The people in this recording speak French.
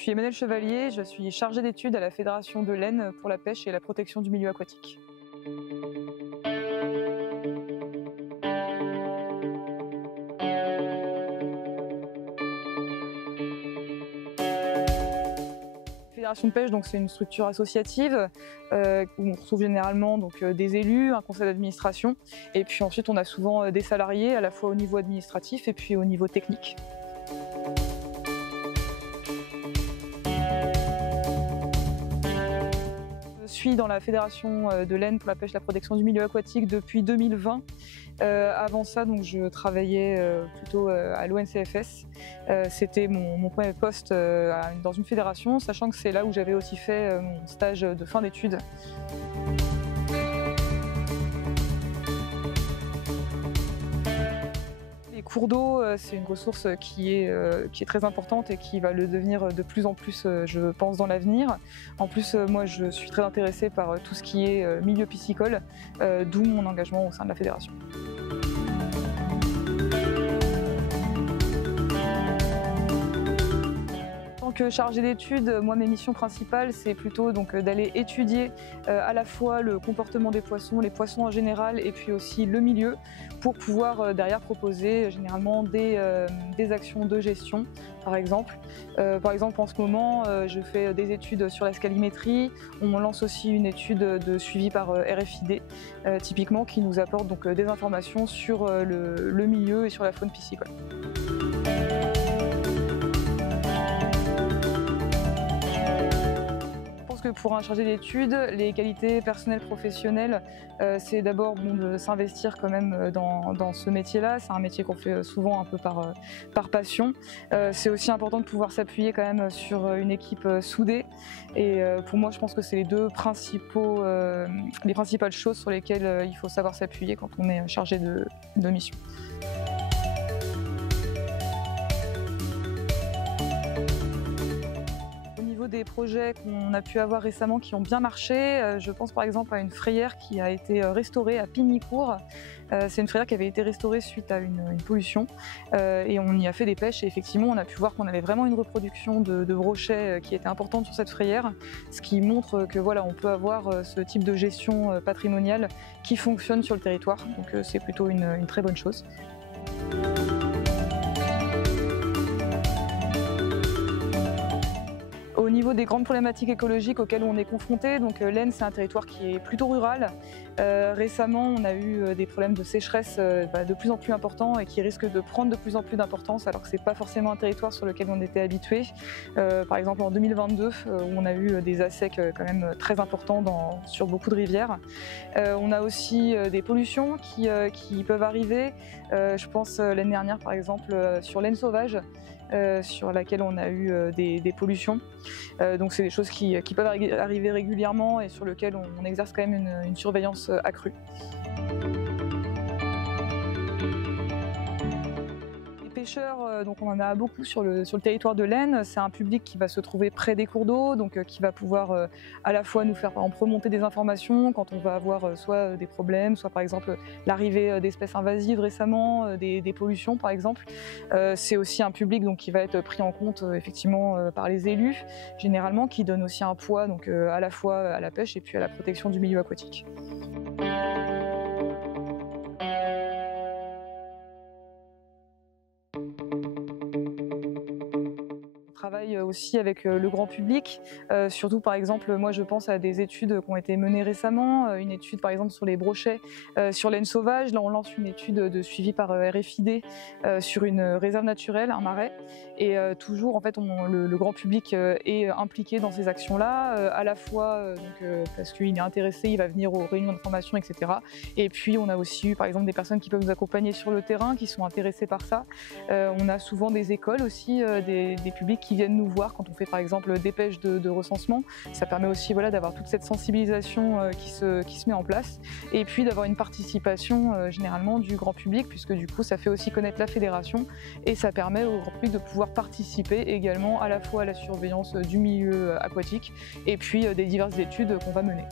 suis Emmanuelle Chevalier, je suis chargée d'études à la Fédération de l'Aisne pour la pêche et la protection du milieu aquatique. La Fédération de pêche, c'est une structure associative où on retrouve généralement des élus, un conseil d'administration, et puis ensuite on a souvent des salariés à la fois au niveau administratif et puis au niveau technique. Je suis dans la Fédération de l'Aisne pour la pêche et la protection du milieu aquatique depuis 2020. Avant ça, je travaillais plutôt à l'ONCFS. C'était mon premier poste dans une fédération, sachant que c'est là où j'avais aussi fait mon stage de fin d'études. Les cours d'eau, c'est une ressource qui est très importante et qui va le devenir de plus en plus, je pense, dans l'avenir. En plus, moi, je suis très intéressée par tout ce qui est milieu piscicole, d'où mon engagement au sein de la fédération. En tant que chargée d'études, moi mes missions principales c'est plutôt d'aller étudier à la fois le comportement des poissons, les poissons en général et puis aussi le milieu pour pouvoir derrière proposer généralement des actions de gestion par exemple. En ce moment je fais des études sur la scalimétrie, on lance aussi une étude de suivi par RFID typiquement qui nous apporte des informations sur le milieu et sur la faune piscicole. Que pour un chargé d'études, les qualités personnelles professionnelles, c'est d'abord de s'investir quand même dans ce métier-là. C'est un métier qu'on fait souvent un peu par passion. C'est aussi important de pouvoir s'appuyer quand même sur une équipe soudée. Et pour moi, je pense que c'est les principales choses sur lesquelles il faut savoir s'appuyer quand on est chargé de mission. Des projets qu'on a pu avoir récemment qui ont bien marché. Je pense par exemple à une frayère qui a été restaurée à Pignicourt. C'est une frayère qui avait été restaurée suite à une pollution et on y a fait des pêches et effectivement on a pu voir qu'on avait vraiment une reproduction de brochets qui était importante sur cette frayère, ce qui montre que voilà, on peut avoir ce type de gestion patrimoniale qui fonctionne sur le territoire, donc c'est plutôt une très bonne chose. Au niveau des grandes problématiques écologiques auxquelles on est confronté, l'Aisne c'est un territoire qui est plutôt rural. Récemment on a eu des problèmes de sécheresse de plus en plus importants et qui risquent de prendre de plus en plus d'importance alors que ce n'est pas forcément un territoire sur lequel on était habitué. Par exemple en 2022 où on a eu des assecs quand même très importants sur beaucoup de rivières. On a aussi des pollutions qui peuvent arriver. Je pense l'année dernière par exemple sur l'Aisne sauvage sur laquelle on a eu des pollutions. Donc c'est des choses qui peuvent arriver régulièrement et sur lesquelles on exerce quand même une surveillance accrue. Les pêcheurs, on en a beaucoup sur le territoire de l'Aisne. C'est un public qui va se trouver près des cours d'eau, qui va pouvoir à la fois nous faire par exemple remonter des informations quand on va avoir soit des problèmes, soit par exemple l'arrivée d'espèces invasives récemment, des pollutions par exemple. C'est aussi un public qui va être pris en compte effectivement par les élus, généralement, qui donne aussi un poids à la fois à la pêche et puis à la protection du milieu aquatique. On travaille aussi avec le grand public, surtout par exemple moi je pense à des études qui ont été menées récemment, une étude par exemple sur les brochets sur l'Aisne sauvage. Là on lance une étude de suivi par RFID sur une réserve naturelle, un marais, et toujours en fait le grand public est impliqué dans ces actions-là, à la fois parce qu'il est intéressé, il va venir aux réunions d'information, etc. Et puis on a aussi eu par exemple des personnes qui peuvent nous accompagner sur le terrain, qui sont intéressées par ça. On a souvent des écoles aussi, des publics qui viennent nous voir quand on fait par exemple des pêches de recensement. Ça permet aussi d'avoir toute cette sensibilisation qui se met en place et puis d'avoir une participation généralement du grand public, puisque du coup ça fait aussi connaître la fédération et ça permet au grand public de pouvoir participer également à la fois à la surveillance du milieu aquatique et puis des diverses études qu'on va mener.